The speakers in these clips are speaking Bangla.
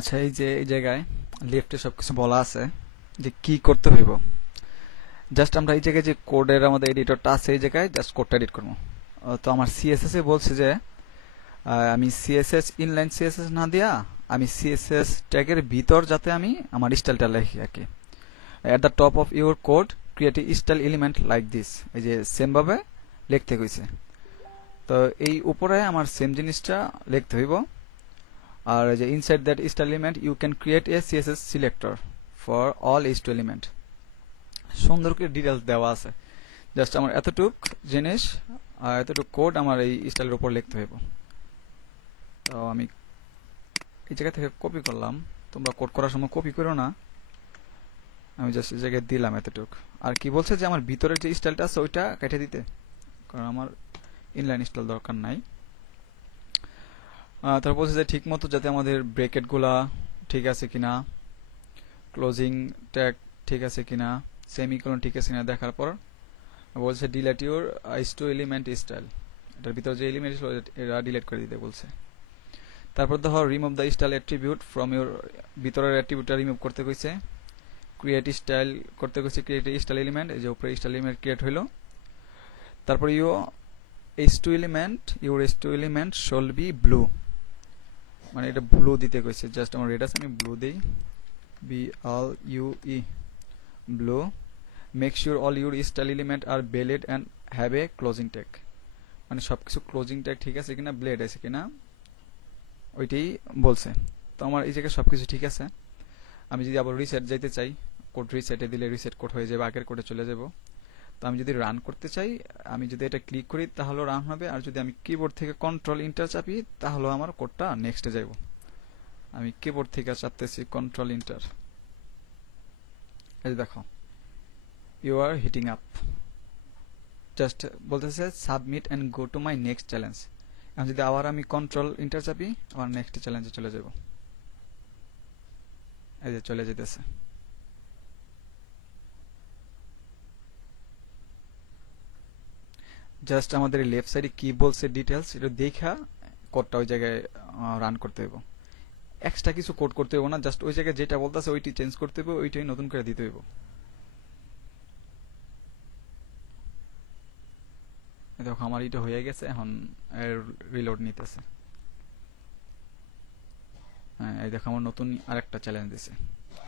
আচ্ছা, এই যে এই জায়গায় লেফটে সবকিছু বলা আছে যে কি করতে হইব। জাস্ট আমরা এই জায়গায় যে কোডের আমাদের এডিটরটা আছে এই জায়গায় জাস্ট কোডটা এডিট করবো। তো আমার সিএসএস এ বলছে যে আমি সিএসএস ইনলাইন সিএসএস না দিয়া আমি সিএসএস ট্যাগের ভিতর যাতে আমি আমার স্টাইলটা লিখি আর কি। At the top of your code create a style element like this, এই যে সেম ভাবে লিখতে কইছে। তো এই উপরে আমার সেম জিনিসটা লিখতে হইব। আর যে inside that style element you can create a CSS selector for all H two element. সুন্দর করে ডিটেলস দেওয়া আছে। জাস্ট আমার এতটুক জিনিস আর এতটুক কোড আমার এই স্টাইলের উপর লিখতে হইব। তো আমি এই জায়গা থেকে কপি করলাম। তোমরা কোড করার সময় কপি করো না, আমি জাস্ট এই জায়গায় দিলাম এতটুক। আর কি বলছে যে আমার ভিতরের যে স্টাইলটা আছে ওইটা কেটে দিতে, কারণ আমার ইনলাইন স্টাইল দরকার নাই। তারপর বলছে যে ঠিক মতো যাতে আমাদের ব্রেকেট গুলা ঠিক আছে কিনা, ক্লোজিং ট্যাগ ঠিক আছে কিনা, সেমিকোলন ঠিক আছে কিনা দেখার পর বলছে delete your H two element style. এটার ভিতরে যে এলিমেন্ট ছিল এটা ডিলেট করে দিতে বলছে। তারপর দেখো remove the style attribute from your, ভিতরের অ্যাট্রিবিউটটা রিমুভ করতে কইছে। ক্রিয়েট স্টাইল করতে কইছে, ক্রিয়েট স্টাইল এলিমেন্ট, এই যে উপরে স্টাইল এলিমেন্ট ক্রিয়েট হইলো। তারপর ইউর এইচ টু এলিমেন্ট শোল বি ব্লু, মানে এটা ব্লু দিতে কইছে। জাস্ট আমার রেড আছে, আমি ব্লু দেই, BLUE blue. Make sure all your style element are valid and have a closing tag, মানে সবকিছু ক্লোজিং ট্যাগ ঠিক আছে কিনা, ব্লেড আছে কিনা ওইটাই বলছে। তো আমার এই জায়গায় সবকিছু ঠিক আছে। আমি যদি আবার রিসেট যাইতে চাই, কোড রিসেটে দিলে রিসেট কোড হয়ে যাবে, আগের কোডে চলে যাব। তো আমি যদি রান করতে চাই, আমি যদি এটা ক্লিক করি তাহলে রান হবে, আর যদি আমি কিবোর্ড থেকে কন্ট্রোল ইন্টার চাপি তাহলে আমার কোডটা নেক্সটে যাব। আমি কিবোর্ড থেকে চাপতেছি কন্ট্রোল ইন্টার, এই দেখো you are hitting up. Just বলতেছে submit and go to my next challenge. এখন যদি আবার আমি কন্ট্রোল ইন্টার চাপি আমার নেক্সট চ্যালেঞ্জে চলে যাব, এই যে চলে যেতেছে। জাস্ট আমাদের লেফট সাইডে কি বলছে ডিটেলস এটা দেখা কোডটা ওই জায়গায় রান করতে হবে। এক্সট্রা কিছু কোড করতে হবে না, জাস্ট ওই জায়গায় যেটা বলতেছে ওইটি চেঞ্জ করতে হবে, ওইটাই নতুন করে দিতে হবে। দেখো আমার এটা হয়ে গেছে, এখন রিলোড নিতেছে। হ্যাঁ, এই দেখো আমার নতুন আরেকটা চ্যালেঞ্জ দিছে,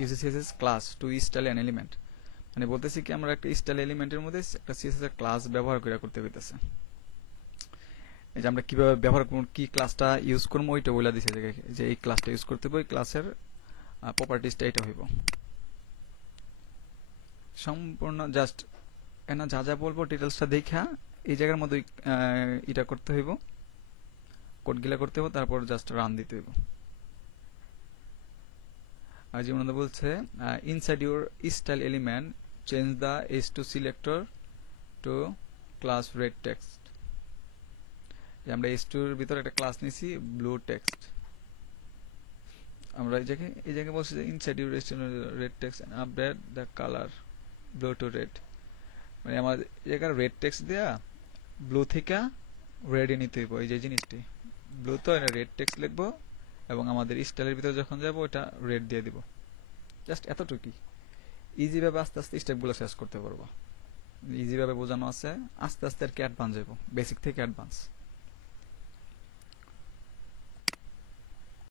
use CSS class two style an element. মানে বলতেছি কি আমরা একটা স্টাইল এলিমেন্টের মধ্যে একটা সিএসএস এর ক্লাস ব্যবহার করে করতে হইতেছে। এই যে আমরা কিভাবে ব্যবহার করব, কি ক্লাসটা ইউজ করব ওইটা বলে দিছে, যে এই ক্লাসটা ইউজ করতে হবে, ওই ক্লাসের প্রপার্টিজটা এটা হইব। সম্পূর্ণ জাস্ট এনা যা যা বলবো ডিটেলসটা দেখা এই জায়গার মধ্যে এটা করতে হইব, কোডগুলা করতে হইব, তারপর জাস্ট রান দিতে হইব। আর যেমন বলছে inside your style element change the H two selector to class red text. আমরা এইচ টু এর ভিতরে একটা ক্লাস নিছি ব্লু টেক্সট। আমরা এই জায়গায় বলছি যে inside your red text and update the colour blue to red. মানে আমার জায়গায় রেড টেক্সট দেয়া ব্লু থেকে রেডে নিতে হইব। এই যে জিনিসটি ব্লু তো রেড টেক্সট লিখবো এবং আমাদের স্টাইলের ভিতরে যখন যাব ওটা রেড দিয়ে দিব। জাস্ট এতটুকুই। ইজি ভাবে আস্তে আস্তে স্টেপগুলো শেষ করতে পারবো। ইজি ভাবে বোঝানো আছে, আস্তে আস্তে আর কি অ্যাডভান্স যাবো, বেসিক থেকে অ্যাডভান্স।